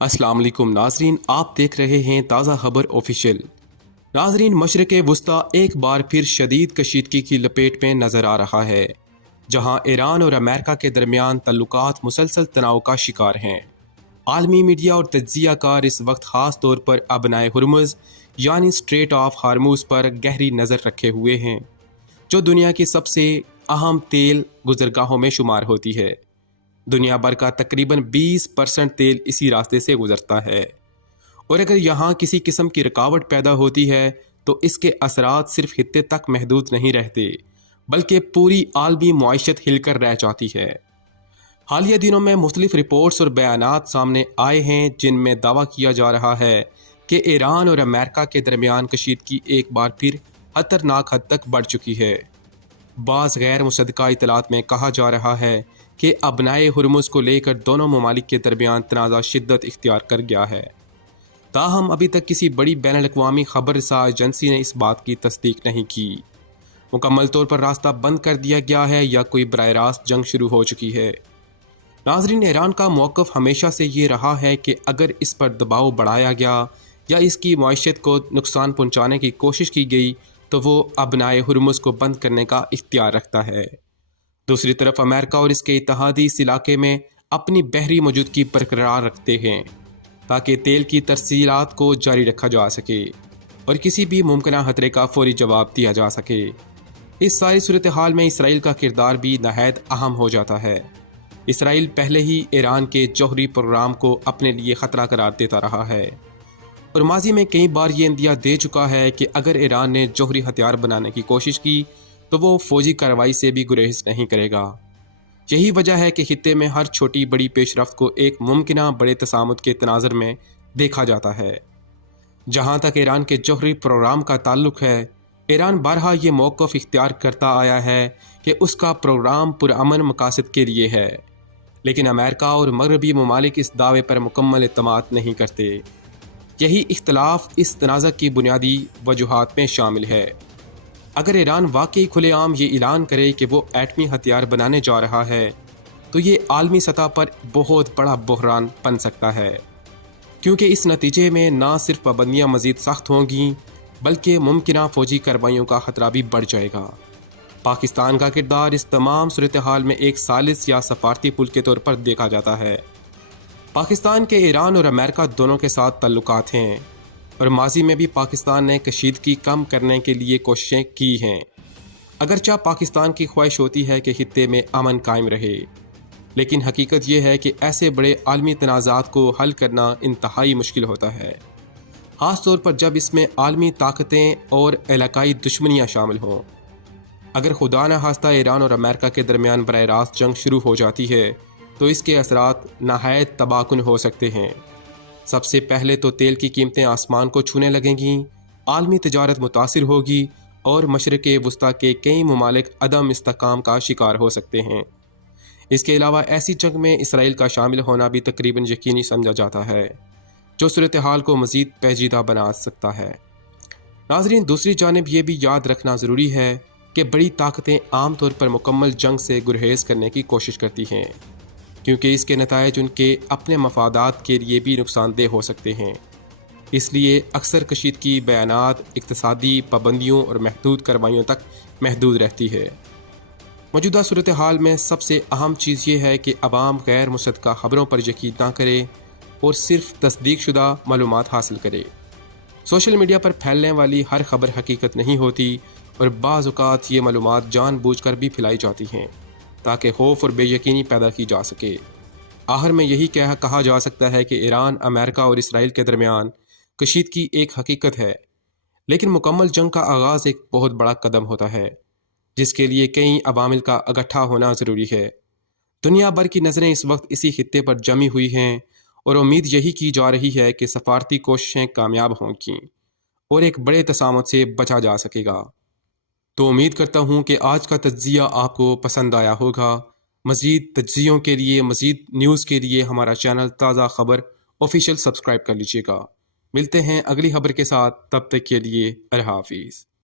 अस्सलाम वालेकुम नाजरीन, आप देख रहे हैं ताज़ा खबर ऑफिशियल। नाजरीन, मशरक़ वुस्ता एक बार फिर शदीद कशीदगी की लपेट में नज़र आ रहा है, जहां ईरान और अमेरिका के दरमियान तल्लुकात मुसलसल तनाव का शिकार हैं। आलमी मीडिया और तज्जिया कार इस वक्त ख़ास तौर पर अबनाए हुर्मुज़ यानी स्ट्रेट ऑफ हार्मूज़ पर गहरी नज़र रखे हुए हैं, जो दुनिया की सबसे अहम तेल गुजरगाहों में शुमार होती है। दुनिया भर का तकरीबन 20% तेल इसी रास्ते से गुजरता है, और अगर यहाँ किसी किस्म की रुकावट पैदा होती है तो इसके असरात सिर्फ खित्ते तक महदूद नहीं रहते, बल्कि पूरी आलमी मुआशत हिलकर रह जाती है। हालिया दिनों में मुख्तलिफ रिपोर्ट्स और बयानात सामने आए हैं जिनमें दावा किया जा रहा है कि ईरान और अमेरिका के दरमियान कशीदगी एक बार फिर खतरनाक हद तक बढ़ चुकी है। बाज़ गैर मुसद्दका इतलात में कहा जा रहा है कि अबनाए हुर्मुज़ को लेकर दोनों ममालिक के दरमियान तनाज़ा शिद्दत इख्तियार कर गया है। ताहम अभी तक किसी बड़ी बैनुल अक़वामी खबर रसा एजेंसी ने इस बात की तस्दीक नहीं की। मुकम्मल तौर पर रास्ता बंद कर दिया गया है या कोई बराह रास्त जंग शुरू हो चुकी है। नाज़रीन, ईरान का मौक़िफ़ हमेशा से ये रहा है कि अगर इस पर दबाव बढ़ाया गया या इसकी मईशत को नुकसान पहुँचाने की कोशिश की गई तो वो अबनाए हुर्मुज़ को बंद करने का इख्तियार रखता है। दूसरी तरफ अमेरिका और इसके इत्तेहादी इस इलाके में अपनी बहरी मौजूदगी बरकरार रखते हैं ताकि तेल की तरसीलात को जारी रखा जा सके और किसी भी मुमकिन खतरे का फौरी जवाब दिया जा सके। इस सारी सूरत हाल में इसराइल का किरदार भी नहायत अहम हो जाता है। इसराइल पहले ही ईरान के जौहरी प्रोग्राम को अपने लिए ख़तरा करार देता रहा है और माजी में कई बार ये इंदिया दे चुका है कि अगर ईरान ने जौहरी हथियार बनाने की कोशिश की तो वो फौजी कार्रवाई से भी गुरेज नहीं करेगा। यही वजह है कि खित्ते में हर छोटी बड़ी पेशरफ्त को एक मुमकिना बड़े तसामुद के तनाज़र में देखा जाता है। जहाँ तक ईरान के जौहरी प्रोग्राम का ताल्लुक है, ईरान बारहा ये मौक़िफ़ इख्तियार करता आया है कि उसका प्रोग्राम पुरअमन मकासद के लिए है, लेकिन अमेरिका और मगरबी ममालिक इस दावे पर मुकम्मल एतमाद नहीं करते। यही इख्तलाफ इस तनाज़ा की बुनियादी वजूहात में शामिल है। अगर ईरान वाकई खुलेआम ये ऐलान करे कि वो एटमी हथियार बनाने जा रहा है तो ये आलमी सतह पर बहुत बड़ा बहरान बन सकता है, क्योंकि इस नतीजे में ना सिर्फ पाबंदियाँ मज़ीद सख्त होंगी बल्कि मुमकिन फ़ौजी कार्रवाइयों का ख़तरा भी बढ़ जाएगा। पाकिस्तान का किरदार इस तमाम सूरत हाल में एक सालिस या सफारती पुल के तौर पर देखा जाता है। पाकिस्तान के ईरान और अमेरिका दोनों के साथ ताल्लुकात हैं और माजी में भी पाकिस्तान ने कशीदगी कम करने के लिए कोशिशें की हैं। अगरचा पाकिस्तान की ख्वाहिश होती है कि खित्ते में अमन कायम रहे, लेकिन हकीकत यह है कि ऐसे बड़े आलमी तनाज़ात को हल करना इंतहाई मुश्किल होता है, ख़ास तौर पर जब इसमें आलमी ताकतें और इलाकाई दुश्मनियाँ शामिल हों। अगर खुदा न खास्ता ईरान और अमेरिका के दरमियान बराह रास्त जंग शुरू हो जाती है तो इसके असरात नहायत तबाहकुन हो सकते हैं। सबसे पहले तो तेल की कीमतें आसमान को छूने लगेंगी, आलमी तजारत मुतासिर होगी और मशरक़ वुस्ता के कई ममालिक अदम इस्तेहकाम का शिकार हो सकते हैं। इसके अलावा ऐसी जंग में इसराइल का शामिल होना भी तकरीबन यकीनी समझा जाता है, जो सूरत हाल को मज़ीद पेचीदा बना सकता है। नाज़रीन, दूसरी जानिब ये भी याद रखना ज़रूरी है कि बड़ी ताकतें आम तौर पर मुकम्मल जंग से गुरहेज़ करने की कोशिश करती हैं, क्योंकि इसके नतायज उनके अपने मफादात के लिए भी नुकसानदेह हो सकते हैं। इसलिए अक्सर कशीदगी बयानात इक़्तिसादी पाबंदियों और महदूद कार्रवाइयों तक महदूद रहती है। मौजूदा सूरत हाल में सबसे अहम चीज़ ये है कि अवाम गैर मुसद्दका खबरों पर यकीन ना करे और सिर्फ तस्दीक शुदा मालूमात हासिल करे। सोशल मीडिया पर फैलने वाली हर खबर हकीकत नहीं होती और बाज़ औक़ात ये मालूमात जानबूझकर भी फैलाई जाती हैं ताकि खौफ और बेयकीनी पैदा की जा सके। आखिर में यही कहा जा सकता है कि ईरान, अमेरिका और इसराइल के दरमियान कशीदगी एक हकीकत है, लेकिन मुकम्मल जंग का आगाज़ एक बहुत बड़ा कदम होता है जिसके लिए कई अवामिल का इकट्ठा होना ज़रूरी है। दुनिया भर की नज़रें इस वक्त इसी खित्ते पर जमी हुई हैं और उम्मीद यही की जा रही है कि सफारती कोशिशें कामयाब होंगी और एक बड़े तसामुद से बचा जा सकेगा। तो उम्मीद करता हूँ कि आज का तज्जिया आपको पसंद आया होगा। मज़ीद तज्जियों के लिए, मज़ीद न्यूज़ के लिए हमारा चैनल ताज़ा खबर ऑफिशियल सब्सक्राइब कर लीजिएगा। मिलते हैं अगली खबर के साथ, तब तक के लिए अल्लाह हाफिज़।